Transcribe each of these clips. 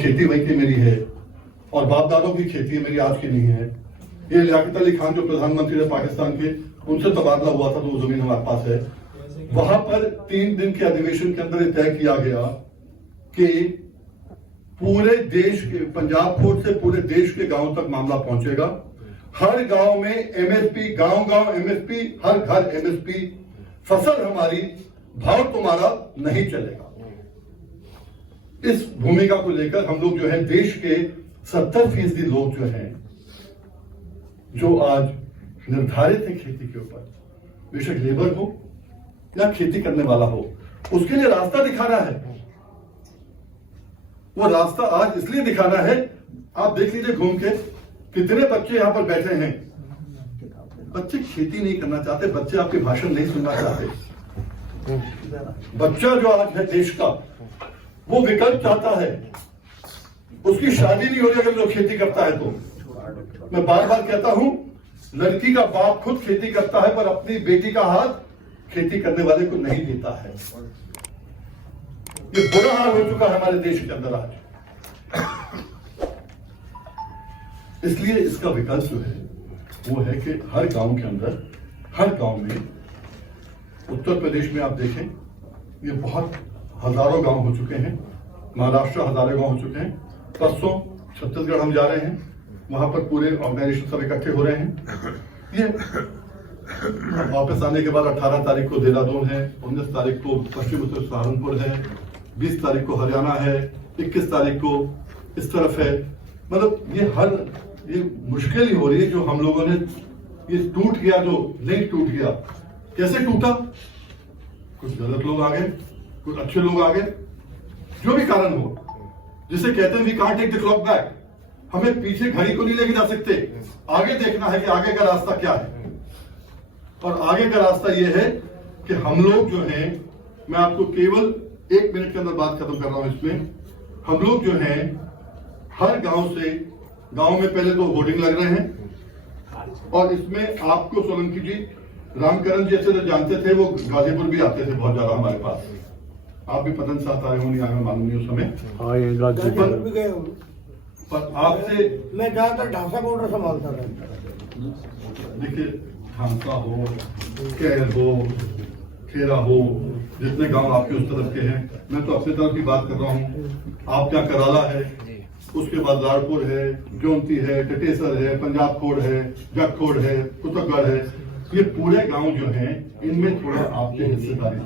खेती वहीं की मेरी है और बाप दादों की खेती मेरी आज की नहीं है। ये लियाकत अली खान जो प्रधानमंत्री है पाकिस्तान के, उनसे तबादला हुआ था तो वो जमीन हमारे पास है। वहां पर 3 दिन के अधिवेशन के अंदर तय किया गया कि पूरे देश के, पंजाब कोर्ट से पूरे देश के गांव तक मामला पहुंचेगा। हर गांव में एमएसपी, गांव एमएसपी, हर घर एमएसपी, फसल हमारी, भाव तुम्हारा नहीं चलेगा। इस भूमिका को लेकर हम लोग जो है देश के 70% लोग जो हैं, जो आज निर्धारित है खेती के ऊपर, बेशक लेबर हो या खेती करने वाला हो, उसके लिए रास्ता दिखाना है। वो रास्ता आज इसलिए दिखाना है, आप देख लीजिए घूम के कितने बच्चे यहां पर बैठे हैं। बच्चे खेती नहीं करना चाहते, बच्चे आपके भाषण नहीं सुनना चाहते। बच्चा जो आज है देश का, वो विकल्प चाहता है। उसकी शादी नहीं हो रही अगर वो खेती करता है तो। मैं बार बार कहता हूं, लड़की का बाप खुद खेती करता है पर अपनी बेटी का हाथ खेती करने वाले को नहीं देता है। ये बुरा हाल हो चुका है हमारे देश के अंदर आज। इसलिए इसका विकास जो है वो है कि हर गांव के अंदर, हर गांव में, उत्तर प्रदेश में आप देखें ये बहुत हजारों गांव हो चुके हैं, महाराष्ट्र हजारों गांव हो चुके हैं। परसों छत्तीसगढ़ हम जा रहे हैं, वहां पर पूरे ऑर्गेनाइजेशन सब इकट्ठे हो रहे हैं। ये वापस आने के बाद 18 तारीख को देहरादून है, 19 तारीख को पश्चिम उत्तर सहारनपुर है, 20 तारीख को हरियाणा है, 21 तारीख को इस तरफ है। मतलब ये मुश्किल ही हो रही है जो हम लोगों ने, ये टूट गया, जो लिंक टूट गया। कैसे टूटा? कुछ गलत लोग आ गए, कुछ अच्छे लोग आ गए, जो भी कारण हो, जिसे कहते हैं we can't take the clock back. हमें पीछे घड़ी को नहीं लेके जा सकते, आगे देखना है कि आगे का रास्ता क्या है। और आगे का रास्ता यह है कि हम लोग जो हैं, मैं आपको केवल 1 मिनट के अंदर बात खत्म कर रहा हूं इसमें। हम लोग जो हैं हर गांव से, गांव में पहले तो होर्डिंग लग रहे हैं और इसमें आपको सोलंकी जी, रामकरण जी अच्छे से जानते थे, वो गाजीपुर भी आते थे बहुत ज्यादा हमारे पास। आप भी पतन साथ आए हो, नहीं आए हो मालूम नहीं उस समय। हाँ, ये गाजीपुर भी गए हो। पर आपसे मैं ज्यादातर ढांसा बॉर्डर संभालता था। देखिए, ढांसा हो, कैर हो, खेरा हो, जितने गांव आपके उस तरफ के हैं, मैं तो अपनी तरफ की बात कर रहा हूँ। आप क्या कराला है, उसके बाद लाड़पुर है, जोंती है, टटेसर है, पंजाब खोड़ है, जगखोड़ है, कुतुबगढ़ है, ये पूरे गांव जो हैं, इनमें थोड़ा आपकी हिस्सेदारी थी।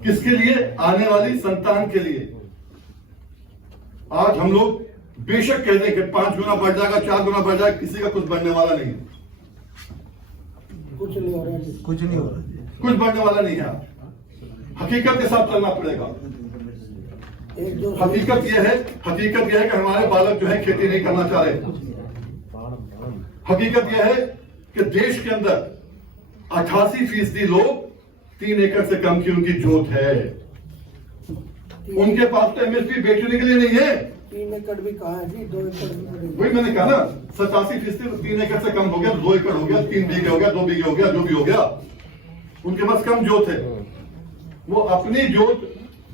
किसके लिए? आने वाली संतान के लिए। आज हम लोग बेशक कह दें कि 5 गुना बढ़ जाएगा, 4 गुना बढ़ जाएगा, किसी का कुछ बढ़ने वाला नहीं, कुछ नहीं हो रहा है, कुछ नहीं हो रहा, कुछ बढ़ने वाला नहीं है। हकीकत के साथ चलना पड़ेगा। हकीकत यह है कि हमारे बालक जो है खेती नहीं करना चाह रहे। हकीकत यह है कि देश के अंदर 88% लोग 3 एकड़ से कम की उनकी जोत है। उनके पास तो एमएसपी बेचने के लिए नहीं है। 3 एकड़ भी कहाँ है जी, 2 एकड़ भी। वही मैंने कहा ना, 87% 3 एकड़ से कम हो गया, 2 एकड़ हो गया, 3 बीघे हो गया, 2 बीघे हो गया, जो भी हो गया, उनके पास कम जोत है। वो अपनी जोत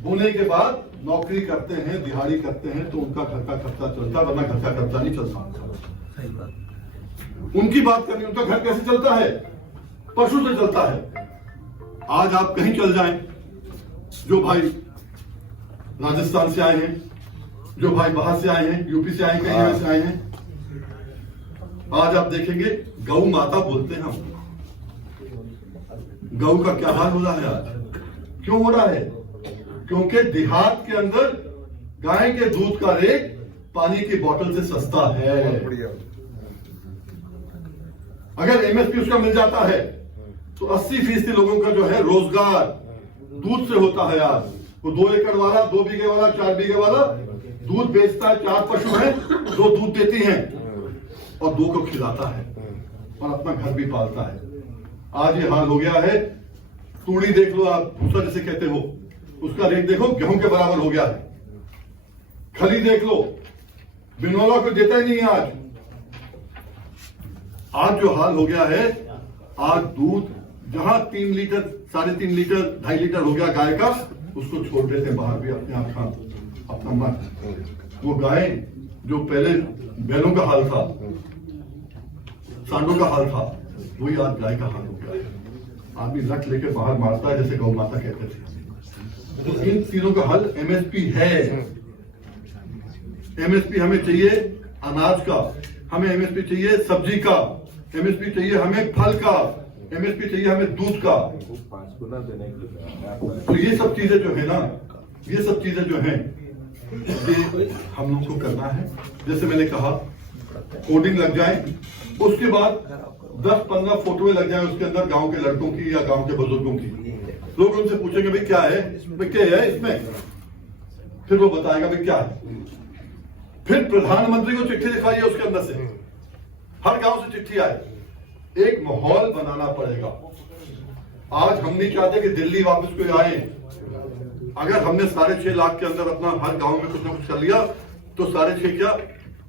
बोने के बाद नौकरी करते हैं, दिहाड़ी करते हैं, तो उनका घर का खर्चा चलता, वरना घर का खर्चा नहीं चलता। उनकी बात करनी, उनका घर कैसे चलता है? पशु से चलता है। आज आप कहीं चल जाएं, जो भाई राजस्थान से आए हैं, जो भाई बाहर से आए हैं, यूपी से आए हैं, कहीं से आए हैं, आज आप देखेंगे गौ माता बोलते हैं हम। गौ का क्या हाल हो रहा है आज? क्यों हो रहा है? क्योंकि देहात के अंदर गाय के दूध का रेट पानी की बोतल से सस्ता है। अगर एमएसपी उसका मिल जाता है तो 80% लोगों का जो है रोजगार दूध से होता है। आज वो 2 एकड़ वाला, 2 बीघे वाला, 4 बीघे वाला दूध बेचता है। 4 पशु हैं, 2 दूध देती हैं और 2 को खिलाता है और अपना घर भी पालता है। आज ये हाल हो गया है। तूड़ी देख लो आप, भूसा जिसे कहते हो, उसका रेट देखो गेहूं के बराबर हो गया है। खली देख लो, बिनौला को देता ही नहीं है आज। आज जो हाल हो गया है, आज दूध जहां 3 लीटर, 3.5 लीटर, 2.5 लीटर हो गया गाय का, उसको छोड़ देते हैं बाहर भी अपने आप खा। अपना मत, वो गाय जो पहले बैलों का हाल था, सांडों का हाल था, वही आज गाय का हाल हो गया है। आदमी लट लेके बाहर मारता है जैसे गौ माता कहते थे। तो इन तीनों का हल एमएसपी है। एमएसपी हमें चाहिए अनाज का, हमें एमएसपी चाहिए सब्जी का, एमएसपी चाहिए हमें फल का, एमएसपी चाहिए हमें दूध का। तो ये सब चीजें जो है ना, ये सब चीजें जो हैं, ये हम लोग को करना है। जैसे मैंने कहा, कोडिंग लग जाए, उसके बाद 10-15 फोटोएं लग जाए उसके अंदर गांव के लड़कों की या गांव के बुजुर्गों की। लोग उनसे पूछेंगे भाई क्या है, भाई क्या है इसमें, फिर वो बताएगा भाई क्या है। फिर प्रधानमंत्री को चिट्ठी दिखाइए उसके अंदर से, हर गांव से चिट्ठी आए। एक माहौल बनाना पड़ेगा। आज हम नहीं चाहते कि दिल्ली वापस कोई आए। अगर हमने 6.5 लाख के अंदर अपना हर गांव में कुछ ना कुछ कर लिया तो 6.5 क्या,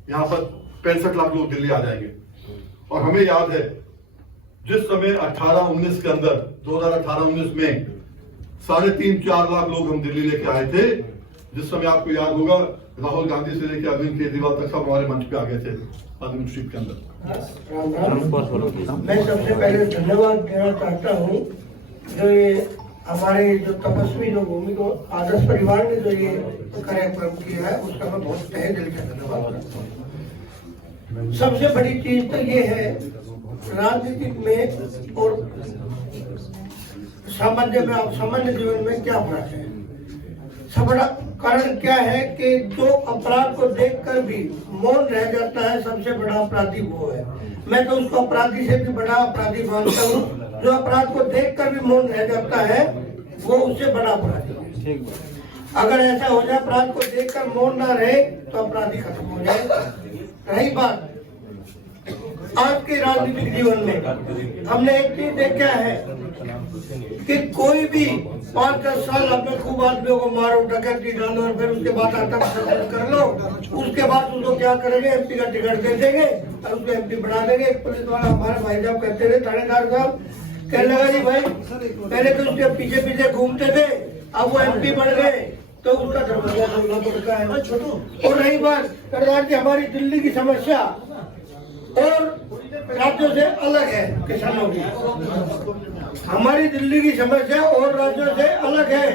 यहाँ पर 65 लाख लोग दिल्ली आ जाएंगे। और हमें याद है जिस समय 18-19 के अंदर 2018-19 में 3.5-4 लाख लोग हम दिल्ली लेके आए थे। जिस समय आपको याद होगा, राहुल गांधी से लेकर अरविंद केजरीवाल तक सब हमारे मंच पे आ गए थे पार्लियामेंट स्ट्रीट के अंदर। मैं सबसे पहले धन्यवाद देना चाहता हूँ जो ये हमारे जो तपस्वी जो भूमि को आदर्श परिवार ने जो ये कार्यक्रम किया है, उसका मैं बहुत तहे दिल से धन्यवाद करता हूँ। सबसे बड़ी चीज तो ये है राजनीतिक में और सामान्य में, आप सामान्य जीवन में क्या फर्क है। सब बड़ा कारण क्या है कि जो अपराध को देखकर भी मौन रह जाता है, सबसे बड़ा अपराधी वो है। मैं तो उसको अपराधी से भी बड़ा अपराधी मानता हूँ। जो अपराध को देखकर भी मौन रह जाता है वो उससे बड़ा अपराधी है। अगर ऐसा हो जाए अपराध को देखकर मौन ना रहे तो अपराधी खत्म हो जाए। रही बात आज के राजनीतिक जीवन में, हमने एक चीज देखा है कि कोई भी 5-10 साल अपने खूब आदमियों को मारो, डकैती डालो और फिर उसके बाद आतंक कर लो, उसके बाद उसको क्या करेंगे, एमपी का टिकट दे देंगे और उसको एमपी बना देंगे। एक पुलिस वाला हमारे भाई साहब कहते थे, थानेदार साहब कहने लगा जी भाई पहले तो उसके पीछे पीछे घूमते थे, अब वो एमपी बन गए तो उसका दरवाजा खोलना पड़ता है। और रही बात सरदार जी, हमारी दिल्ली की समस्या और राज्यों से अलग है। किसानों की हमारी दिल्ली की समस्या और राज्यों से अलग है।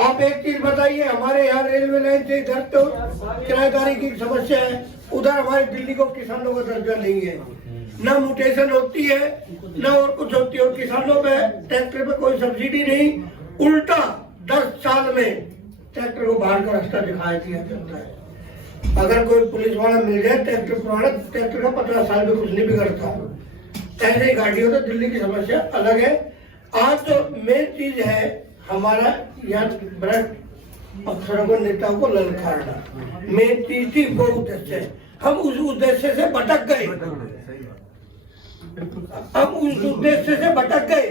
आप एक चीज बताइए, हमारे यहाँ रेलवे लाइन से इधर तो किराएदारी की समस्या है, उधर हमारी दिल्ली को किसानों का दर्जा नहीं है। न म्यूटेशन होती है न और कुछ होती है। और किसानों पे ट्रैक्टर पे कोई सब्सिडी नहीं, उल्टा 10 साल में ट्रैक्टर को बाहर का रास्ता दिखाया दिया जाता है। अगर कोई पुलिस वाला मिल जाए ट्रैक्टर पुराना, ट्रैक्टर का 15 साल में कुछ नहीं बिगड़ता। ऐसे ही गाड़ियों तो दिल्ली की समस्या अलग है। आज तो मेन चीज है हमारा यहाँ भ्रष्ट अफसरों को, नेताओं को ललकारना मेन चीज थी। वो उद्देश्य है, हम उस उद्देश्य से भटक गए। हम उस उद्देश्य से भटक गए।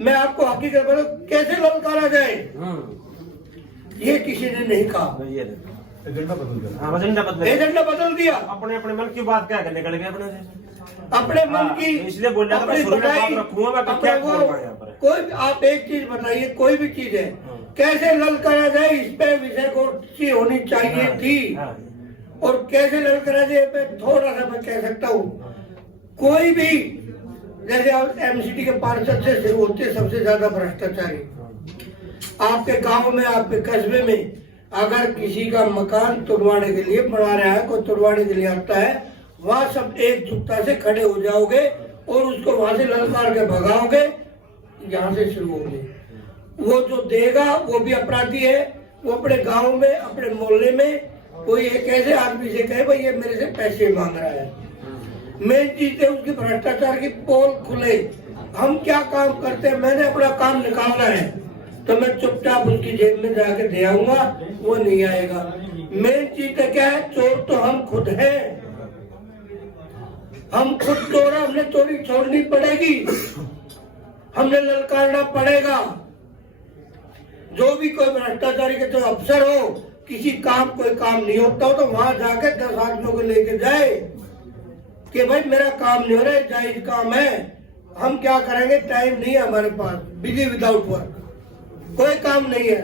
मैं आपको हकीकत बताऊं, कैसे ललकारा जाए ये किसी ने नहीं कहा। एजेंडा बदल दिया। अपने अपने मन की बात क्या करने निकल गए अपने से, अपने मन की, इसलिए बोल रहा था मैं शुरू में बात रखूंगा। मैं क्या बोल रहा हूं यहाँ पर, कोई आप एक चीज बताइए, कोई भी चीज है कैसे ललकारा जाए, इस पे विषय गोष्ठी होनी चाहिए थी। और कैसे ललकारा जाए पे थोड़ा सा मैं कह सकता हूँ, कोई भी जैसे आप एमसीडी के पार्षद से शुरू होते हैं सबसे ज्यादा भ्रष्टाचारी। आपके गांव में, आपके कस्बे में अगर किसी का मकान तुड़वाने के लिए बना रहा है, कोई तुड़वाने के लिए आता है, वहां सब एकजुटता से खड़े हो जाओगे और उसको वहां से ललकार के भगाओगे, यहाँ से शुरू होंगे। वो जो देगा वो भी अपराधी है। वो अपने गांव में, अपने मोहल्ले में कोई एक ऐसे आदमी से कहे भाई ये मेरे से पैसे मांग रहा है, मेन चीज है उसकी भ्रष्टाचार की पोल खुले। हम क्या काम करते हैं, मैंने अपना काम निकालना है तो मैं चुपचाप उसकी जेब में जाके दे आऊंगा, वो नहीं आएगा। मेन चीज है क्या है, चोर तो हम खुद हैं। हम खुद चोर, हमने चोरी छोड़नी पड़ेगी, हमने ललकारना पड़ेगा। जो भी कोई भ्रष्टाचारी के तो अफसर हो, किसी काम कोई काम नहीं होता हो तो वहां जाके 10 आदमियों को लेके जाए कि भाई मेरा काम नहीं हो रहा है, जायज काम है, हम क्या करेंगे, टाइम नहीं है हमारे पास, बिजी विदाउट वर्क, कोई काम नहीं है।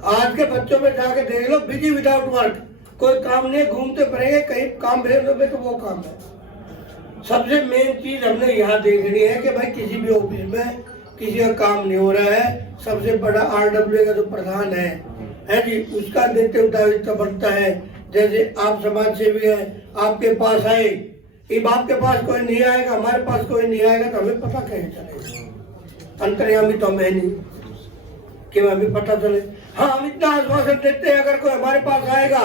आज के बच्चों में जाके देख लो, बिजी विदाउट वर्क, कोई काम नहीं, घूमते फिरेंगे, कहीं काम भेज दो तो वो काम है। सबसे मेन चीज हमने यहाँ देखनी है कि भाई किसी भी ऑफिस में किसी का काम नहीं हो रहा है, सबसे बड़ा RW का जो प्रधान है जी, उसका नेतृत्व दायित्व बनता है। जैसे आप समाज सेवी है, आपके पास आए, अब आपके पास कोई नहीं आएगा, हमारे पास कोई नहीं आएगा तो हमें पता कैसे चलेगा? अंतर्यामी तो हमें नहीं कि हमें पता चले। हाँ, हम इतना आश्वासन देते हैं, अगर कोई हमारे पास आएगा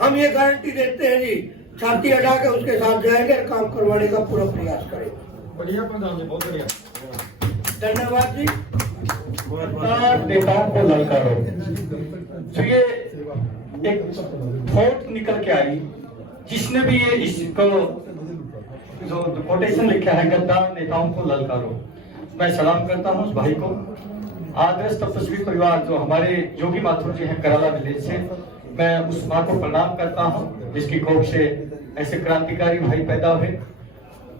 हम ये गारंटी देते हैं जी, छाती हटा के उसके साथ जाएंगे, काम करवाने का पूरा प्रयास करेंगे। बढ़िया प्रधान जी, बहुत बढ़िया। धन्यवाद जी। नेताओं को ललकारो, तो ये एक वोट निकल के आई, जिसने भी ये इसको जो कोटेशन लिखा है, गद्दार नेताओं को ललकारो, मैं सलाम करता हूँ उस भाई को। आदर्श तपस्वी परिवार जो हमारे योगी माथुर जी हैं कराला विलेज से, मैं उस माँ को प्रणाम करता हूँ जिसकी कोख से ऐसे क्रांतिकारी भाई पैदा हुए।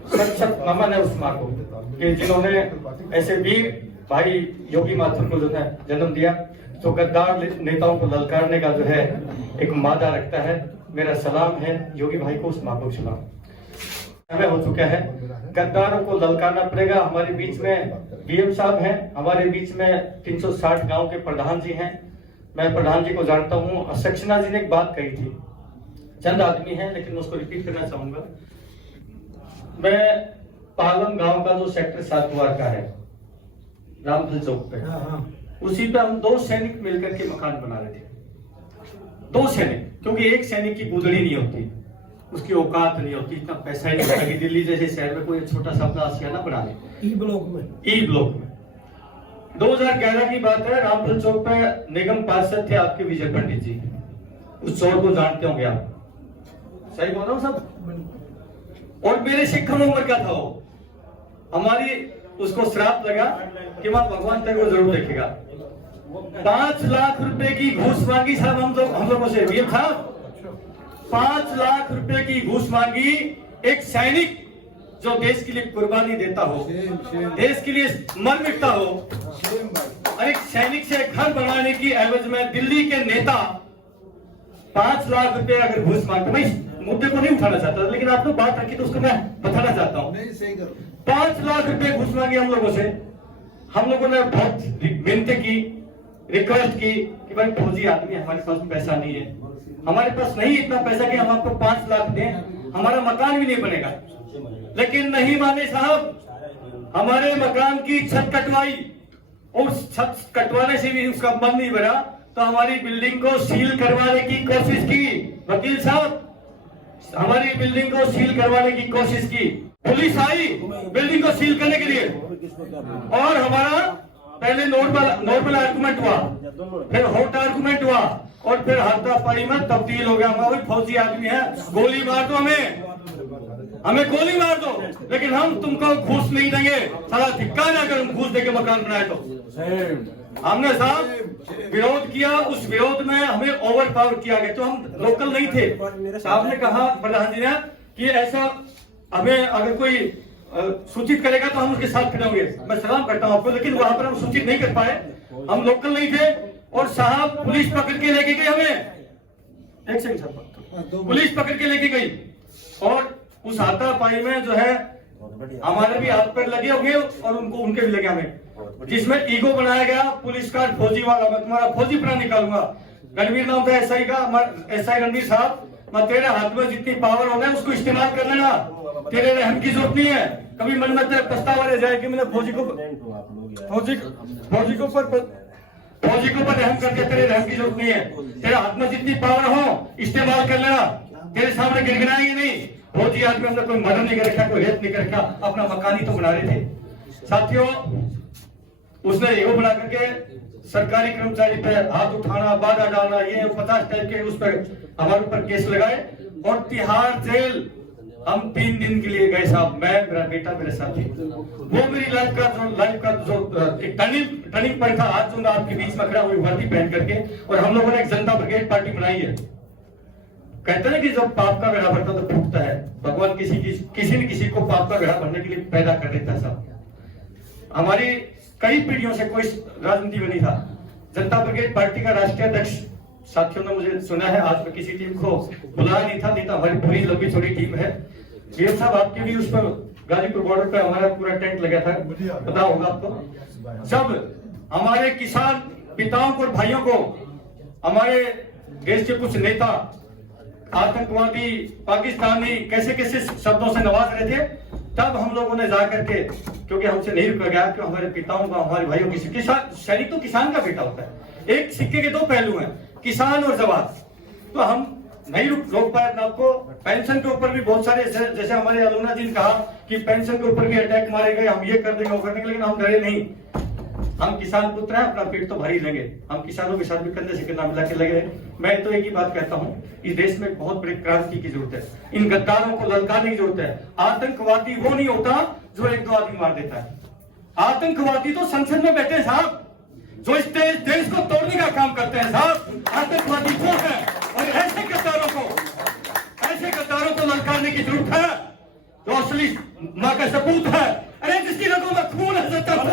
सच नमन है उस माँ को कि जिन्होंने ऐसे वीर भाई योगी माथुर को जो है जन्म दिया। तो गद्दार नेताओं को ललकारने का जो है एक मादा रखता है। मेरा सलाम है योगी भाई को, उस माँ को सलाम। समय हो चुका है, गद्दारों को ललकारना पड़ेगा। हमारे बीच में DM साहब हैं, हमारे बीच में 360 गांव के प्रधान जी हैं। मैं प्रधान जी को जानता हूँ। सक्सेना जी ने एक बात कही थी, चंद आदमी हैं लेकिन मैं उसको रिपीट करना चाहूंगा। मैं पालम गांव का जो सेक्टर 7 वार्ड का है, रामफल चौक पे, उसी पे हम 2 सैनिक मिलकर के मकान बना रहे थे। 2 सैनिक, क्योंकि एक सैनिक की गुदड़ी नहीं होती, उसकी औकात नहीं होती, इतना पैसा ही नहीं होता कि दिल्ली जैसे शहर में कोई छोटा सा अपना आशियाना बना ले। ई ब्लॉक में 2011 की बात है। रामफल चौक पे निगम पार्षद थे आपके विजय पंडित जी, उस चौर को जानते होंगे आप, सही बोल रहा हूँ सब। और मेरे से कम उम्र का था वो। हमारी उसको श्राप लगा कि मां भगवान तेरे को जरूर देखेगा। 5 लाख रुपए की घूस मांगी साहब हम लोगों से। ये था 5 लाख रुपए की घूस मांगी। एक सैनिक जो देश के लिए कुर्बानी देता हो, देश के लिए मर मिटता हो, और एक सैनिक से घर बनाने की एवज में दिल्ली के नेता 5 लाख रुपए अगर घूस मांगते। मैं मुद्दे को नहीं उठाना चाहता, लेकिन आपने बात रखी तो उसको मैं बताना चाहता हूँ। 5 लाख रुपए घूस मांगी हम लोगों से। हम लोगों ने बहुत विनती की, रिक्वेस्ट की कि भाई फौजी आदमी, हमारे पास पैसा नहीं है, हमारे पास नहीं इतना पैसा कि हम आपको 5 लाख दें, हमारा मकान भी नहीं बनेगा। लेकिन नहीं माने साहब, हमारे मकान की छत कटवाई, और छत कटवाने से भी उसका मन नहीं भरा तो हमारी बिल्डिंग को सील करवाने की कोशिश की। वकील साहब, हमारी बिल्डिंग को सील करवाने की कोशिश की। पुलिस आई बिल्डिंग को सील करने के लिए, और हमारा पहले नॉर्मल आर्गुमेंट हुआ, फिर हॉट आर्गुमेंट हुआ, और फिर हाथापाई में तब्दील हो गया। हमारे फौजी आदमी है, गोली मार दो, हमें गोली मार दो, लेकिन हम तुमको घूस नहीं देंगे। साला धिक्कार ना कर, घूस देके मकान बनाए तो। हमने साहब विरोध किया, उस विरोध में हमें ओवर पावर किया गया। तो हम लोकल नहीं थे। साहब ने कहा, प्रधान जी ने, कि ऐसा हमें अगर कोई सूचित करेगा तो हम उसके साथ खड़े होंगे। मैं सलाम करता हूं आपको, लेकिन वहां पर हम सूचित नहीं कर पाए, हम लोकल नहीं थे। और साहब पुलिस पकड़ के लेके गई हमें। एक सेकंड साहब, पुलिस पकड़ के लेके गई, और उस हाथापाई में जो है हमारे भी हाथ पैर लगे होंगे और उनके भी लगे हमें, जिसमें ईगो बनाया गया पुलिस का, फौजी वाला। मैं तुम्हारा फौजी प्लान निकालूंगा। रणवीर नाम था SI का, SI रणवीर साहब, मैं तेरे हाथ में जितनी पावर होगा उसको इस्तेमाल कर लेना, तेरे रहम की जरूरत नहीं है। कभी मन में तेरे पछतावा रह जाए कि मैंने फौजी को ऊपर रहम करके, तेरे रहम की जरूरत नहीं है। तेरे हाथ में जितनी पावर हो इस्तेमाल कर लेना, तेरे सामने गिड़गिड़ाएंगे नहीं। फौजी आदमी हमने कोई मर्डर नहीं कर रखा, कोई रेप नहीं कर रखा, अपना मकान ही तो बना रहे थे। साथियों, उसने ईगो बना करके सरकारी कर्मचारी पे हाथ उठाना, बाधा डालना, ये 50 टाइप के उस पर हमारे ऊपर केस लगाए, और तिहाड़ जेल हम 3 दिन के लिए गए साहब। मैं, मेरा बेटा, मेरे साथी। वो मेरी लाइफ का जो एक टर्निंग पॉइंट था। आज जो मैं आपके बीच में खड़ा हुई वर्दी पहन करके, और हम लोगों ने एक जनता ब्रिगेड पार्टी बनाई है। कहते हैं कि जब पाप का घड़ा भरता तो फूटता है। भगवान किसी न किसी को पाप का घड़ा भरने के लिए पैदा कर देता है साहब। हमारी कई पीढ़ियों से कोई राजनीति में नहीं था। जनता ब्रिगेड पार्टी का राष्ट्रीय अध्यक्ष साथियों ने मुझे सुना है, आज मैं किसी टीम को बुलाया नहीं था, नहीं तो हमारी पूरी लंबी छोटी टीम है। ये साहब आपके भी उस पर गाजीपुर बॉर्डर पे हमारा पूरा टेंट लगा था, पता होगा आपको। जब हमारे किसान पिताओं को और भाइयों को हमारे देश के कुछ नेता आतंकवादी पाकिस्तानी कैसे कैसे शब्दों से नवाज रहे थे, तब हम लोगों ने जाकर के, क्योंकि हमसे नहीं रुका गया कि हमारे पिताओं का, हमारे भाइयों की, किसान सैनिक तो किसान का बेटा होता है, एक सिक्के के दो पहलू हैं, किसान और जवान। तो हम नहीं रोक पाए अपने आपको। पेंशन के ऊपर भी बहुत सारे, जैसे हमारे अरुणा जी ने कहा कि पेंशन के ऊपर भी अटैक मारे गए, हम ये कर देंगे वो कर देंगे, लेकिन हम डरे नहीं। हम किसान पुत्र हैं, अपना पेट तो भरी लेंगे। हम किसानों के साथ भी कंधे से कंधा मिला के लगे। मैं तो एक ही बात कहता हूँ, इस देश में बहुत बड़ी क्रांति की जरूरत है। इन गद्दारों को ललकारने की जरूरत है। आतंकवादी वो नहीं होता जो एक दो आदमी मार देता है। आतंकवादी तो संसद में बैठे साहब, जो इस देश को तोड़ने का काम करते हैं साहब, आतंकवादी वो है। और ऐसे गद्दारों को ललकारने की जरूरत है, जो असली माँ का सपूत है। अरे जिसकी रगों में खून है, सच्चा खून,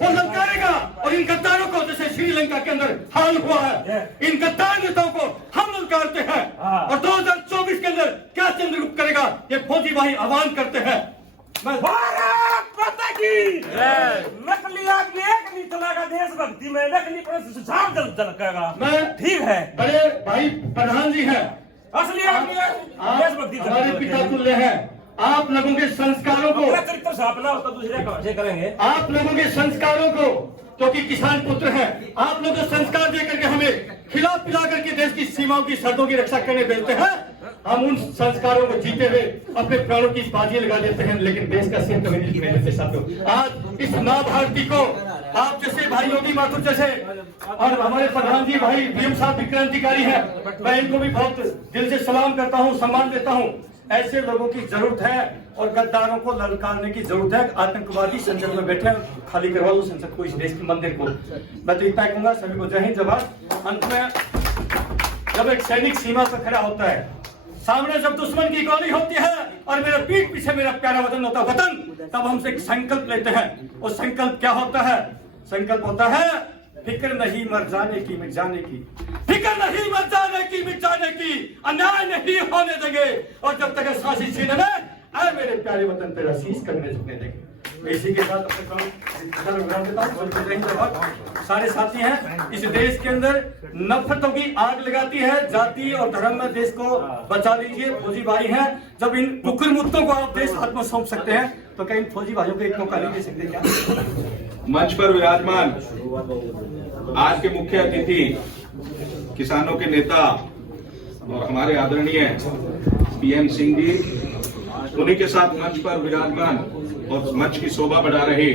वो ललकारेगा। और इन गद्दारों को, जैसे श्रीलंका के अंदर हाल हुआ है, इन गद्दार नेताओं को हम ललकारते हैं। और 2024 के अंदर क्या चंद्रगुप्त करेगा, ये फौजी भाई आह्वान करते हैं। भारत माता की नकली आदमी एक नहीं चलेगा, देशभक्ति में नकली पर सुझाव चलेगा। मैं ठीक है, बड़े भाई प्रधान जी हैं, असली आदमी देशभक्ति हमारे पिता तुल्य हैं। आप लोगों के संस्कारों को, चरित्र सापना होता दूसरे कैसे करेंगे। आप लोगों के संस्कारों को, क्योंकि किसान पुत्र हैं, आप लोग जो संस्कार दे करके हमें खिला पिला करके देश की सीमाओं की सरहदों की रक्षा करने देते हैं, हम उन संस्कारों को जीते हुए अपने प्राणों की बाजी लगा देते हैं, लेकिन देश का सिर कभी नहीं झुकने देते साथियों। आज इस माँ भारती को आप जैसे भाई योगी माथुर जैसे, और हमारे प्रधान जी भाई भीम साहब भी क्रांतिकारी है, मैं इनको भी बहुत दिल से सलाम करता हूँ, सम्मान देता हूँ। ऐसे लोगों की जरूरत है और गद्दारों को ललकारने की जरूरत है। आतंकवादी संसद में बैठे, खाली करवा दो संसद को, इस देश के मंदिर को। मैं तो इतना कहूंगा, सभी को जय हिंद, जय भारत। अंत में, जब एक सैनिक सीमा पर खड़ा होता है, सामने जब दुश्मन की गोली होती है और मेरे पीठ पीछे मेरा प्यारा वतन होता है वतन, तब हमसे एक संकल्प लेते हैं। और संकल्प क्या होता है? संकल्प होता है फिक्र नहीं मर जाने की मिट जाने की, फिक्र नहीं मर जाने की मिट जाने की, अन्याय नहीं होने देंगे। और जब तक सांसी सीने में आए मेरे प्यारे वतन तेरा शीश करने झुकने देंगे। इसी के साथ अपने सारे साथी हैं। इस देश के अंदर नफरतों की आग लगाती है, जाति और धर्म में देश को बचा लीजिए। फौजी भाई हैं, जब इन कुकुर मुत्तों को आप देश हाथ में सौंप सकते हैं, तो क्या इन फौजी भाइयों को एक मौका नहीं दे सकते क्या? मंच पर विराजमान आज के मुख्य अतिथि, किसानों के नेता और हमारे आदरणीय पीएम सिंह जी, उन्हीं के साथ मंच पर विराजमान और मंच की शोभा बढ़ा रहे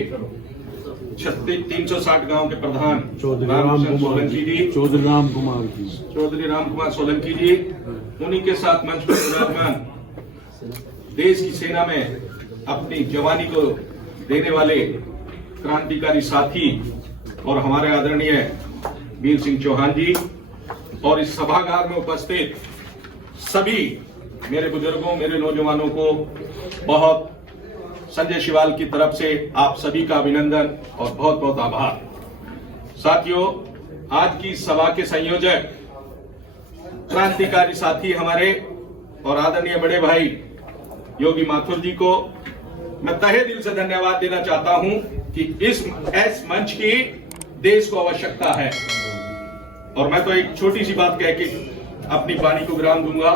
360 गांव के प्रधान सोलंकी जी, चौधरी राम कुमार सोलंकी जी, उन्हीं के साथ मंच पर विराजमान देश की सेना में अपनी जवानी को देने वाले क्रांतिकारी साथी और हमारे आदरणीय वीर सिंह चौहान जी, और इस सभागार में उपस्थित सभी मेरे बुजुर्गों, मेरे नौजवानों को बहुत संजय शिवाल की तरफ से आप सभी का अभिनंदन और बहुत बहुत आभार। साथियों, आज की सभा के संयोजक क्रांतिकारी साथी हमारे और आदरणीय बड़े भाई योगी माथुर जी को मैं तहे दिल से धन्यवाद देना चाहता हूं कि इस मंच की देश को आवश्यकता है। और मैं तो एक छोटी सी बात कह के अपनी वाणी को विराम दूंगा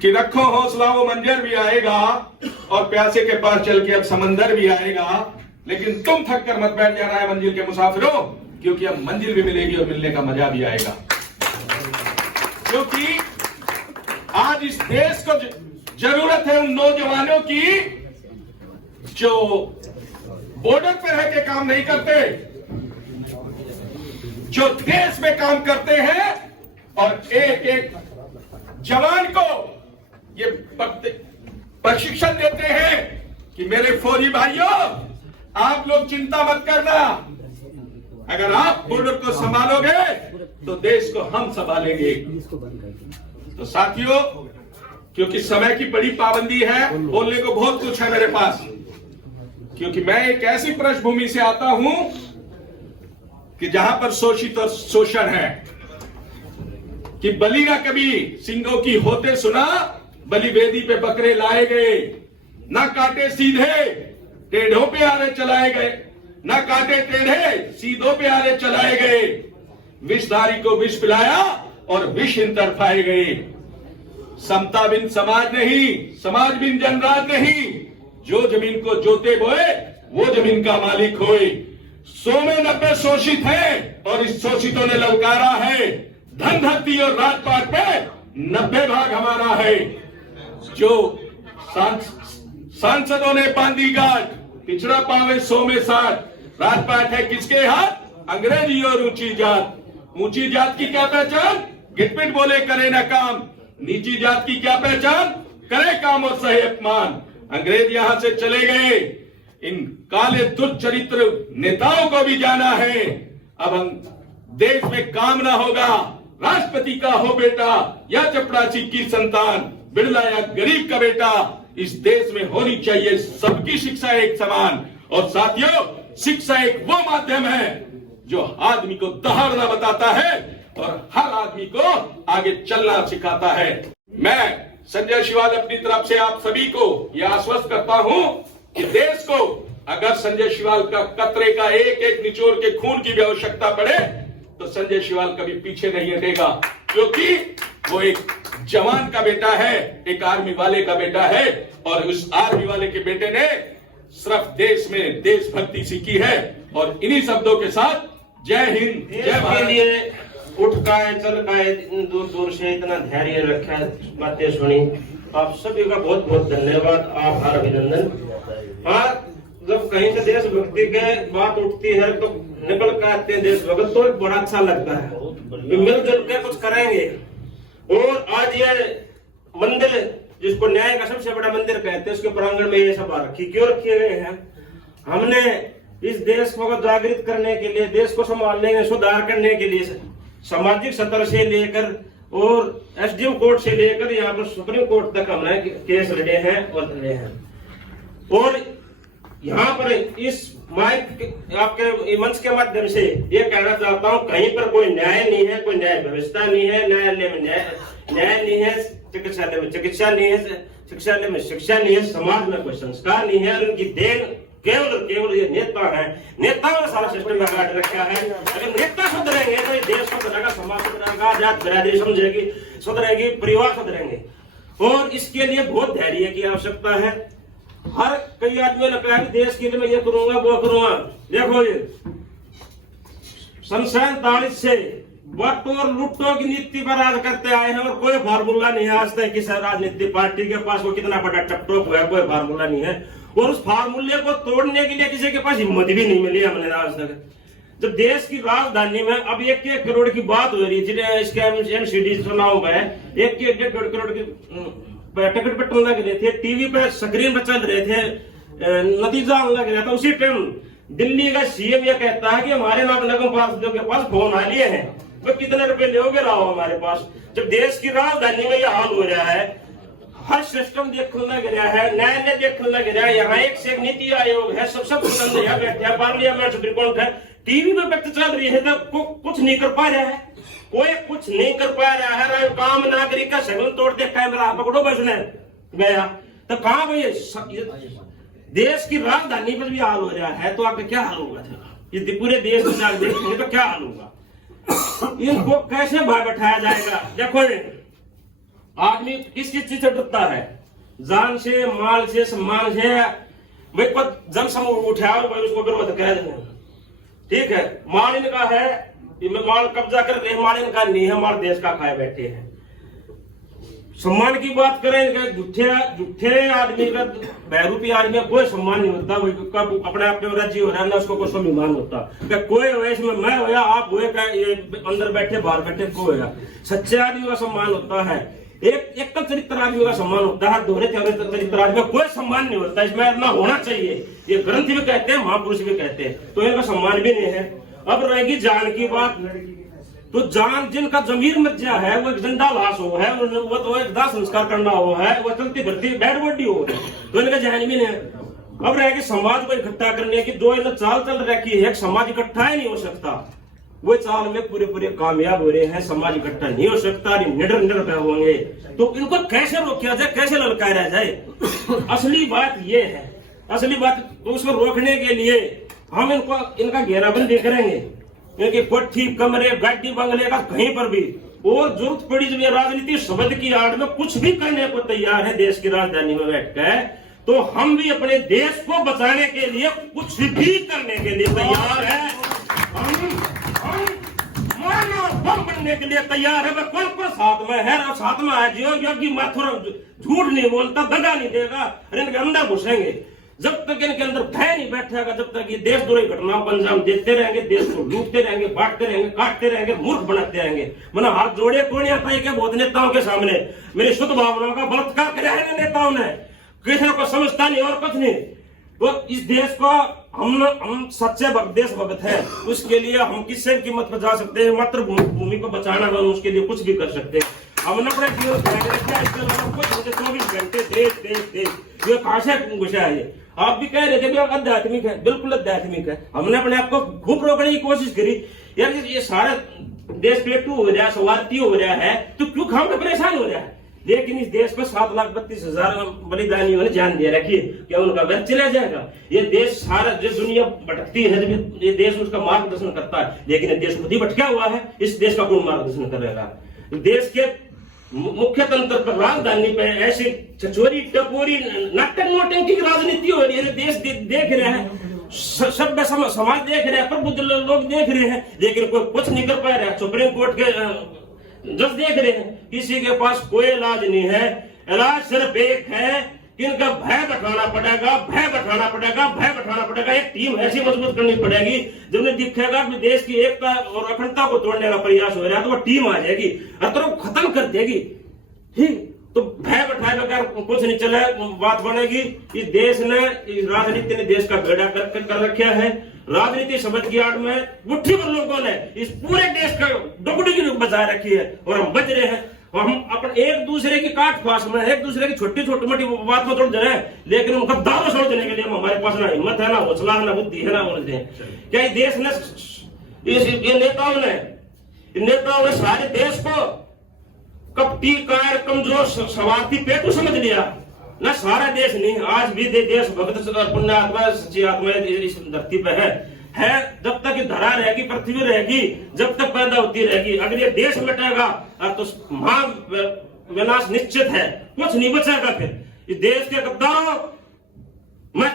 कि रखो हौसला, वो मंजर भी आएगा और प्यासे के पास चल के अब समंदर भी आएगा, लेकिन तुम थक कर मत बैठ जाना है मंजिल के मुसाफिरों, क्योंकि अब मंजिल भी मिलेगी और मिलने का मजा भी आएगा। क्योंकि आज इस देश को जरूरत है उन नौजवानों की जो बॉर्डर पे रह के काम नहीं करते, जो देश में काम करते हैं और एक एक जवान को ये प्रशिक्षण देते हैं कि मेरे फौजी भाइयों, आप लोग चिंता मत करना, अगर आप बॉर्डर को संभालोगे तो देश को हम संभालेंगे। तो साथियों, क्योंकि समय की बड़ी पाबंदी है, बोलने को बहुत कुछ है मेरे पास, क्योंकि मैं एक ऐसी पृष्ठभूमि से आता हूं कि जहां पर शोषित और शोषण है, कि बलि ना कभी सिंगों की होते सुना, बलि वेदी पे बकरे लाए गए, ना काटे सीधे टेढ़ों पे आरे चलाए गए, ना काटे टेढ़े सीधों पे आरे चलाए गए, विषधारी को विष पिलाया और विष इन तरफाए गए। समता बिन समाज नहीं, समाज बिन जनराज नहीं, जो जमीन को जोते बोए वो जमीन का मालिक होए। 100 में 90 शोषित हैं और इस शोषितों ने ललकारा है, धन धरती और राजपाट पे 90 भाग हमारा है। जो सांसदों ने बांधी गांठ, पिछड़ा पावे 100 में 60, राजपाट है किसके हाथ? अंग्रेजी और ऊंची जात। ऊंची जात की क्या पहचान? गिटपिट बोले करे ना काम। नीची जात की क्या पहचान? करे काम और सहे अपमान। अंग्रेज यहां से चले गए, इन काले दुष्चरित्र नेताओं को भी जाना है। अब देश में काम ना होगा, राष्ट्रपति का हो बेटा या चपरासी की संतान, बिरला या गरीब का बेटा, इस देश में होनी चाहिए सबकी शिक्षा एक समान। और साथियों, शिक्षा एक वो माध्यम है जो आदमी को दहाड़ना बताता है और हर आदमी को आगे चलना सिखाता है। मैं संजय शिवाल अपनी तरफ से आप सभी को यह आश्वस्त करता हूं कि देश को अगर संजय शिवाल का कतरे का एक एक निचोड़ के खून की भी आवश्यकता पड़े तो संजय शिवाल कभी पीछे नहीं हटेगा, क्योंकि वो एक जवान का बेटा है, एक आर्मी वाले का बेटा है। और उस आर्मी वाले के बेटे ने सिर्फ देश में देशभक्ति सीखी है। और इन्हीं शब्दों के साथ जय हिंद, जय भारत। के लिए उठ का चल का दूर दूर से इतना धैर्य रखा, बातें सुनी, आप सभी का बहुत बहुत धन्यवाद, आभार, अभिनंदन। हाँ, जब कहीं से देशभक्ति के बात उठती है तो निकल कर आते हैं देशभक्त, तो बड़ा अच्छा लगता है। मिलजुल के कुछ करेंगे। और आज ये मंदिर, जिसको न्याय का सबसे बड़ा मंदिर कहते हैं, उसके प्रांगण में ये सब क्यों रखे गए हैं? हमने इस देश को जागृत करने के लिए, देश को संभालने में सुधार करने के लिए सामाजिक स्तर से लेकर और एसडीएम कोर्ट से लेकर यहाँ पर सुप्रीम कोर्ट तक हमने केस लड़े हैं और लड़े हैं। और यहाँ पर इस माइक आपके मंच के माध्यम से ये कहना चाहता हूँ, कहीं पर कोई न्याय नहीं है, कोई न्याय व्यवस्था नहीं है, न्यायालय में न्याय नहीं है, चिकित्सालय में चिकित्सा नहीं है, शिक्षालय में शिक्षा नहीं है, समाज में कोई संस्कार नहीं है। और उनकी देन केवल और केवल ये नेता है। नेताओं ने सारा सिस्टम बिगाड़ रखा है। अगर नेता सुधरेंगे तो ये देश सुधरेगा, समाज सुधरेगा, जात बिरादरी समझेगी, सुधरेगी, परिवार सुधरेंगे। और इसके लिए बहुत धैर्य की आवश्यकता है। हर कई आदमियों ने कहा कि देश के लिए मैं ये करूंगा वो करूंगा। देखो, ये 47 से बटोर लुट्टो की नीति पर राज करते आए हैं और कोई फार्मूला नहीं है आज तक किसी राजनीतिक पार्टी के पास वो कितना बड़ा टपटॉप है, कोई फार्मूला नहीं है। और उस फार्मूले को तोड़ने के लिए किसी के पास हिम्मत भी नहीं मिली हमने आज तक। जब देश की राजधानी में अब 1-1 करोड़ की बात हो रही थी, इसके एमसीडी चुनाव में 1-1.5 करोड़ की टिकट पे टोल लग रहे थे, टीवी पे स्क्रीन पर चल रहे थे, नतीजा लग रहा था। उसी टाइम दिल्ली का सीएम यह कहता है कि हमारे नगर पार्षदों के पास फोन आ लिए हैं, वो कितने रुपए लोगे रहो हमारे पास। जब देश की राजधानी में यह हाल हो रहा है, हर सिस्टम देखने लग रहा है, न्यायालय देखने लग रहा है, यहाँ एक से एक नीति आयोग है, सब यहाँ बैठे हैं, पार्लियामेंट सुप्रीम कोर्ट है, टीवी में व्यक्त चल रही है, तो कुछ नहीं कर पा रहा है, कोई कुछ नहीं कर पा रहा है। काम नागरिक का सगन तोड़ दे, कैमरा पकड़ो बसने गया तो कहा भाई देश की राजधानी पर भी हाल हो रहा है, तो आपका क्या हाल होगा? ये पूरे देश में जाकर देखेंगे तो क्या हाल होगा? इनको कैसे भाई बैठाया जाएगा? देखो, आदमी किस चीज से डरता है? जान से, माल से, सम्मान से। भाई को जन समूह उठाओ, भाई उसको विरोध कह देंगे, ठीक है, माल इनका है, माल कब्जा कर रहे, माल इनका नहीं है, माल देश का खाए बैठे हैं। सम्मान की बात करें, झूठे आदमी का, बहरूपी आदमी का कोई सम्मान नहीं होता। वही अपने आप में राज्य हो रहा है ना, उसको कोई स्वाभिमान होता। कोई हो इसमें मैं होया, आप हुए का, ये अंदर बैठे बाहर बैठे कोई होया। सच्चे आदमी का सम्मान होता है, एक चरित्र आदमी का सम्मान होता है, दोहरे चरित्र आदमी का कोई सम्मान नहीं होता। इसमें ना होना चाहिए, ये ग्रंथ भी कहते हैं, महापुरुष भी कहते हैं, तो इनका सम्मान भी नहीं है। अब रहेगी जान की बात, तो जान जिनका जमीर मर गया है, वो एक जिंदा लाश हो है, वो तो एक दाह संस्कार करना हो है, वो चलती फिरती डेड बॉडी हो, तो इनका जहन भी नहीं है। अब रहेगी समाज को इकट्ठा करने की, जो इन्हें चाल चल रखी है, समाज इकट्ठा ही नहीं हो सकता। वो चाल में पूरे कामयाब हो रहे हैं, समाज इकट्ठा नहीं हो सकता, निडर निडर होंगे, तो इनको कैसे रोका जाए, कैसे ललकारा जाए? असली बात ये है, असली बात तो उसको रोकने के लिए हम इनका घेराबंदी करेंगे, इनकी कोठी कमरे गाड़ी बंगले का कहीं पर भी, और जरूरत पड़ी जब ये राजनीति शब्द की आड़ में कुछ भी करने को तैयार है देश की राजधानी में बैठकर, तो हम भी अपने देश को बचाने के लिए कुछ भी करने के लिए तैयार है। हम मानो बम बनने के लिए तैयार है। कौन साथ में है, और साथ में है जो योगी माथुर झूठ नहीं बोलता, दगा नहीं देगा, और इनके अंदर घुसेंगे। जब तक इनके अंदर भय नहीं बैठेगा, जब तक ये देशद्रोही घटनाओं को अंजाम देते रहेंगे, देश को लूटते रहेंगे, बांटते रहेंगे, काटते रहेंगे, मूर्ख बनाते रहेंगे। मैंने हाथ जोड़े कोड़िया पाई के बहुत नेताओं के सामने मेरी शुद्ध भावनाओं का बलात्कार किया है नेताओं ने, किसी को समझता नहीं और कुछ नहीं। तो इस देश को हम सच्चे देश भक्त है, उसके लिए हम किसी कीमत पर जा सकते हैं, मातृभूमि को बचाना है, उसके लिए कुछ भी कर सकते हैं। हमने अपने जीवन कुछ 24 घंटे देश ये कहां से घुसा है? आप भी कह रहे थे आध्यात्मिक है, बिल्कुल आध्यात्मिक है। हमने अपने आप को खूब रोकने की कोशिश करी, यार ये सारा देश पेटू हो रहा है, स्वार्थी हो रहा है, तो क्यों हम परेशान हो रहा है? लेकिन इस देश पर 7,32,000 बलिदानियों ने जान दे रखी है, क्या उनका घर चला जाएगा? ये देश सारा जो दुनिया भटकती है, ये देश उसका मार्गदर्शन करता है, लेकिन ये देश खुद ही भटका हुआ है। इस देश का कौन मार्गदर्शन करेगा? देश के मुख्य तंत्र पर, राजधानी पे ऐसी चचोरी टपोरी नाटक नोटंकी की राजनीति हो रही है। देश देख रहे हैं, सभ्य समाज देख रहे हैं, प्रबुद्ध लोग देख रहे हैं, लेकिन कोई कुछ नहीं कर पा रहा है। सुप्रीम कोर्ट के जज देख रहे हैं, किसी के पास कोई इलाज नहीं है। इलाज सिर्फ एक है कि इनका भय बैठाना पड़ेगा, भय बैठाना पड़ेगा, भय बैठाना पड़ेगा। एक टीम ऐसी मजबूत करनी पड़ेगी जब उन्हें दिखेगा कि देश की एकता और अखंडता को तोड़ने का प्रयास हो रहा है, तो वो टीम आ जाएगी और तो खत्म कर देगी। ठीक, तो भय बैठाएगा क्या कुछ नहीं चला, बात बनेगी। इस देश ने, इस राजनीति ने देश का बेड़ा कर रखा है। राजनीति शब्द की आड़ में मुट्ठी भर लोगों ने इस पूरे देश का डुगडुगी बचा रखी है, और हम बच रहे हैं। और हम अपने एक दूसरे की काट फास में, एक दूसरे की छोटी मोटी बात में तोड़ जाए, लेकिन उनका दावा छोड़ देने के लिए हमारे पास ना हिम्मत है, ना हौसला है, ना बुद्धि है, ना बोलते हैं। क्या देश ने, ये नेताओं ने सारे देश को कपटी, कायर, कमजोर, स्वार्थी पेटू समझ लिया ना? सारा देश नहीं, आज भी देश भक्त पुण्यात्मा सच्ची आत्मा इस धरती पे है। जब तक ये धरा रहेगी, पृथ्वी रहेगी, जब तक पैदा होती रहेगी। अगर ये देश मिटेगा तो विनाश निश्चित है, कुछ नहीं बचेगा। फिर इस देश के गद्दारों, मैं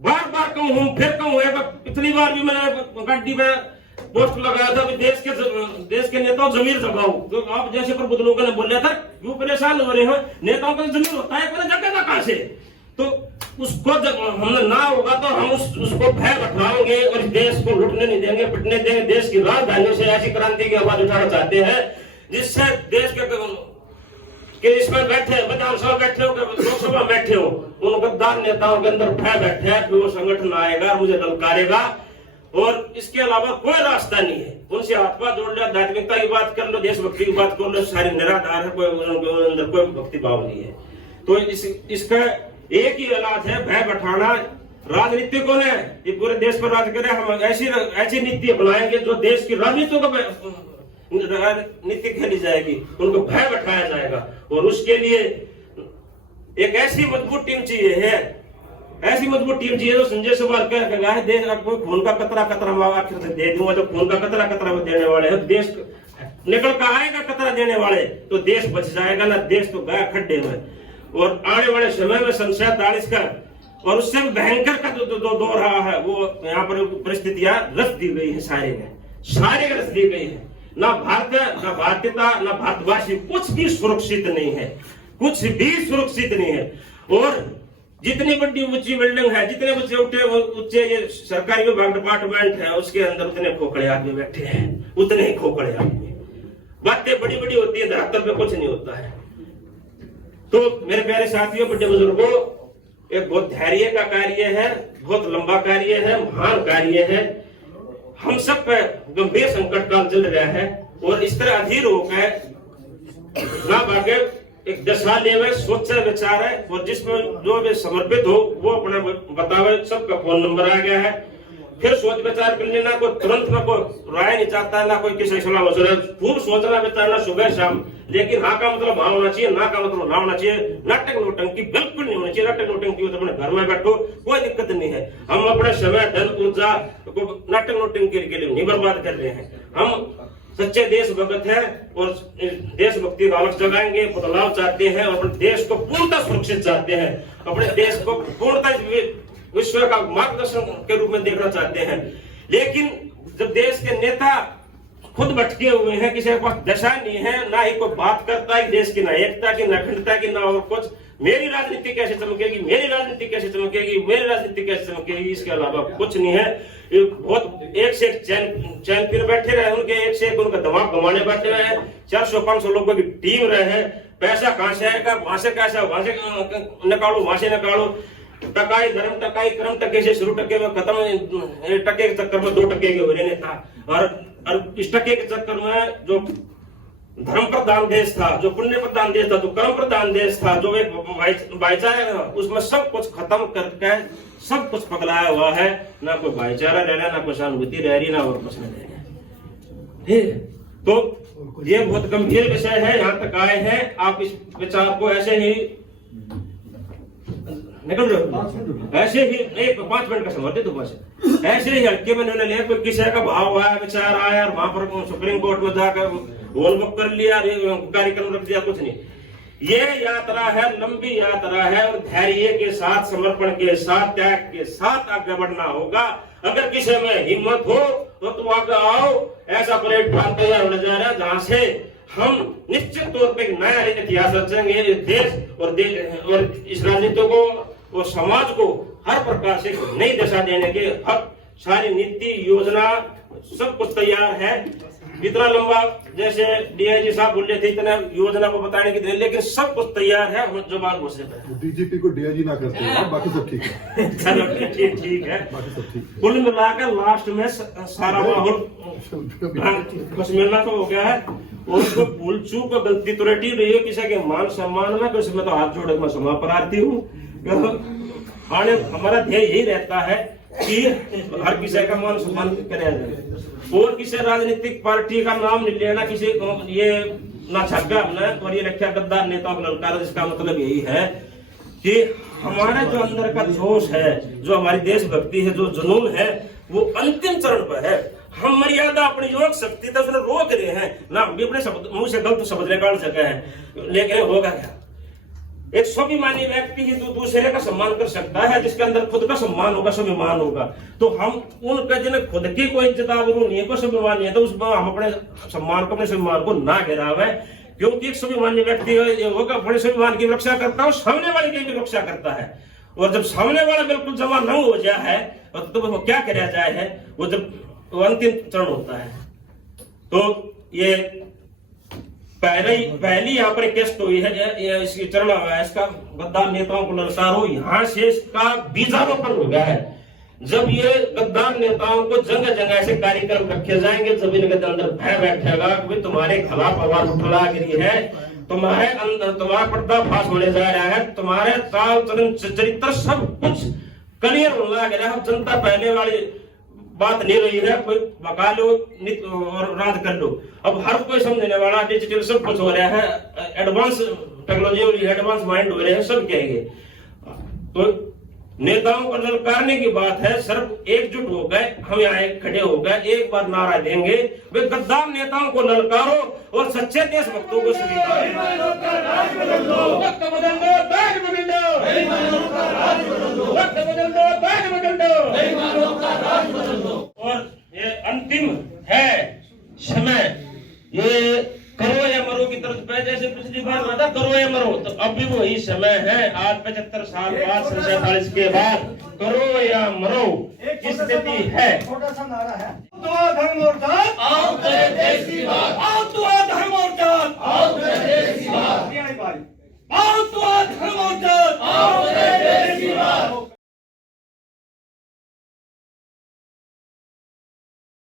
बार कहूं, फिर कहूं, पिछली बार भी मैंने गाड़ी में पोस्ट लगाया था, देश के नेताओं जमीर जगाओ। तो आप जैसे प्रबुद्ध लोगों ने बोला था, क्यों परेशान हो रहे हो? नेताओं का जमीर होता है, पहले जगेगा कहां से? तो उसको जब हमने ना होगा तो हम उसको भय बैठाएंगे और देश को लुटने नहीं देंगे, पिटने देंगे। देश की राजधानी से ऐसी क्रांति की आवाज उठाना चाहते हैं जिससे देश के इसमें बैठे, विधानसभा बैठे हो, लोकसभा बैठे हो, उन गद्दार नेताओं के अंदर भय बैठे है कि वो संगठन आएगा, मुझे ललकारेगा, और इसके अलावा कोई रास्ता नहीं है। उनसे हाथ पांव जोड़ लो, आध्यात्मिकता की बात कर लो, देशभक्ति की बात कर लो, सारी निराधार है, कोई अंदर कोई भक्ति भाव नहीं है। तो इसका एक ही इलाज है, भय बैठाना। राजनीतिकों ने ये पूरे देश पर राज करे, हम ऐसी नीति अपनाएंगे जो देश की राजनीतियों को नीति खेली जाएगी, उनको भय बैठाया जाएगा। और उसके लिए एक ऐसी मजबूत टीम चाहिए है, ऐसी मजबूत टीम चाहिए जो संजय सवाल कहेगा है देश आपको खून का कतरा आखिर से दे दूंगा। जो खून का कतरा देने वाले हैं, देश निकल कर आएगा कतरा देने वाले, तो देश बच जाएगा ना, देश तो गया खड्डे में। और आने वाले समय में सन 47 का और उससे भी भयंकर का जो दौर रहा है, वो यहाँ पर परिस्थितियां रच दी गई है, सारे रच दी गई है। ना भारत, ना भारतीयता, ना भारतवासी, कुछ भी सुरक्षित नहीं है, कुछ भी सुरक्षित नहीं है। और जितनी बड़ी ऊंची बिल्डिंग है, जितने ऊंचे ये सरकारी विभाग डिपार्टमेंट है, उसके अंदर उतने खोखड़े आदमी बैठे हैं, उतने ही खोखड़े आदमी। बातें बड़ी बड़ी होती है, धरातल पे कुछ नहीं होता है। तो मेरे प्यारे साथियों, बड़े बुजुर्गों, एक बहुत धैर्य का कार्य है, बहुत लंबा कार्य है, महान कार्य है। हम सब पे गंभीर संकट काल चल रहा है, और इस तरह अधीर होकर ना भागे एक दशा लेवे, सोचे विचार है, और जिसमें जो भी समर्पित हो वो अपना बतावे। सबका फोन नंबर आ गया है, फिर सोच विचार कर लेना, कोई तुरंत में कोई राय नहीं चाहता है, ना कोई किसी सलाह मशवरा, खूब सोचना विचारना सुबह शाम। लेकिन हाँ का मतलब हाँ होना चाहिए, ना का मतलब ना होना चाहिए। नाटक नौटंकी बिल्कुल नहीं होनी चाहिए। नाटक नौटंकी हो तो अपने घर में बैठो, कोई दिक्कत नहीं है। हम अपने समय धन ऊर्जा नाटक नौटंकी के लिए नहीं बर्बाद कर रहे हैं। हम सच्चे देशभक्त हैं और देशभक्ति का अलग जगाएंगे, बदलाव चाहते हैं और अपने देश को पूर्णतः सुरक्षित चाहते हैं, अपने देश को पूर्णतः विश्व का मार्गदर्शन के रूप में देखना चाहते हैं। लेकिन जब देश के नेता खुद भटके हुए हैं, किसी के पास दशा नहीं है, ना ही कोई बात करता है देश की, ना एकता की, ना अखंडता की, ना और कुछ, मेरी राजनीति कैसे चमकेगी, मेरी राजनीति कैसे चमकेगी, मेरी राजनीति कैसे चमकेगी, इसके अलावा कुछ नहीं है। बहुत एक से एक चैंपियन बैठे रहे, उनके एक से एक उनका दिमाग घुमाने बैठे रहे हैं। 400-500 लोगों की टीम रहे हैं। पैसा कहां से आएगा, वहां से कैसा, वहां से निकालो, वहां से निकालो। टकाई धर्म टकाई क्रम टके से शुरू, टके में खत्म, टके के चक्कर में 2 टके के हो रहे नेता, और इस टके के चक्कर में जो धर्म प्रधान देश था, जो पुण्य प्रधान देश था, जो कर्म प्रधान देश था, जो एक भाईचारा, उसमें सब कुछ खत्म करके सब कुछ पगलाया हुआ है। ना कोई भाईचारा रह रहा, ना कोई सहानुभूति रह रही, ना और कुछ नहीं रह रहा। ठीक है, तो ये बहुत गंभीर विषय है। यहाँ तक आए हैं, आप इस विचार को ऐसे ही निकल रहे, ऐसे ही एक 5 मिनट का समय दे दो बस, ऐसे ही हल्के में निर्णय लिया। कोई किसी का भाव आया, विचार आया और वहां पर सुप्रीम कोर्ट में जाकर होल बुक कर लिया, कार्यक्रम रख दिया, कुछ नहीं। ये यात्रा है, लंबी यात्रा है और धैर्य के साथ, समर्पण के साथ, त्याग के साथ आगे बढ़ना होगा। अगर किसी में हिम्मत हो तो तुम आगे आओ। ऐसा प्लेटफॉर्म तैयार होने जा रहा है जहां से हम निश्चित तौर पे नया इतिहास रचेंगे। देश और इस राजनीति को और समाज को हर प्रकार से नई दिशा देने के हक, सारी नीति योजना सब कुछ तैयार है। इतना लंबा जैसे डीआईजी साहब बोल रहे थे, इतना योजना को बताने की, लेकिन सब कुछ तैयार है। हम जवाब घोषित है। डीजीपी को डीआईजी ना करते हैं, बाकी सब ठीक है। चलो ठीक है, बाकी सब ठीक है। कुल मिलाकर लास्ट में सारा माहौल कुछ मिलना तो हो गया है। और उसको भूल चूक और गलती तो रटी रही है किसी के मान सम्मान में, तो इसमें तो हाथ जोड़ मैं क्षमा प्रार्थी हूँ। हमारा ध्येय यही रहता है कि हर किसी का मान सम्मान कराया जाए और किसी राजनीतिक पार्टी का नाम नहीं लेना, किसी ये ना छक्का हमने और ये रखा गद्दार नेताओं को ललकारा। जिसका मतलब यही है कि हमारे जो अंदर का जोश है, जो हमारी देशभक्ति है, जो जुनून है, वो अंतिम चरण पर है। हम मर्यादा अपनी योग शक्ति तक उसने रोक रहे हैं ना, हम भी अपने मुंह से गलत शब्द निकाल सके हैं, लेकिन होगा क्या? एक स्वाभिमानी व्यक्ति ही तो दूसरे का सम्मान कर सकता है, जिसके अंदर खुद का सम्मान होगा, स्वाभिमान होगा। तो हम उनका जिन्हें खुद की कोई इज्जत आबरू नहीं है, कोई स्वाभिमान नहीं है, तो उसमें हम अपने सम्मान को, अपने स्वाभिमान को ना गिरावे। क्योंकि एक स्वाभिमानी व्यक्ति होगा, अपने स्वाभिमान की रक्षा करता है, सामने वाले की भी रक्षा करता है। और जब सामने वाला बिल्कुल जमा न हो जाए है तो वो क्या किया जाए है, वो जब वो अंतिम चरण होता है। तो ये पहली यहाँ पर केस तो हुई है, इसकी चरण है, इसका गद्दार नेताओं को ललकारो, यहाँ से इसका बीजारोपण हो गया है। जब ये गद्दार नेताओं को जगह जगह ऐसे कार्यक्रम रखे जाएंगे, जब इनके अंदर भय बैठेगा कि तुम्हारे खिलाफ आवाज उठा गिरी है, तुम्हारे अंदर तुम्हारा पर्दाफाश होने जा रहा है, तुम्हारे चाल चलन चरित्र सब कुछ क्लियर होने लग रहा है। जनता पहले वाली बात नहीं रही है, कोई बका लो और राज कर लो। अब हर कोई समझने वाला, डिजिटल सब कुछ हो रहा है, एडवांस टेक्नोलॉजी हो रही है, एडवांस माइंड हो रहे हैं, सब कहेंगे। तो नेताओं को ललकारने की बात है, सिर्फ एकजुट हो गए, हम यहाँ खड़े हो गए, एक बार नारा देंगे, वे गद्दार नेताओं को ललकारो और सच्चे देशभक्तों को स्वीकारो। और ये अंतिम है समय, ये करो या मरो की तरफ पे, जैसे पिछली बार था करो या मरो, तो अब भी वही समय है। आज 75 साल बाद, 47 के बाद करो या मरो की स्थिति है। छोटा सा नारा है, धर्म और जात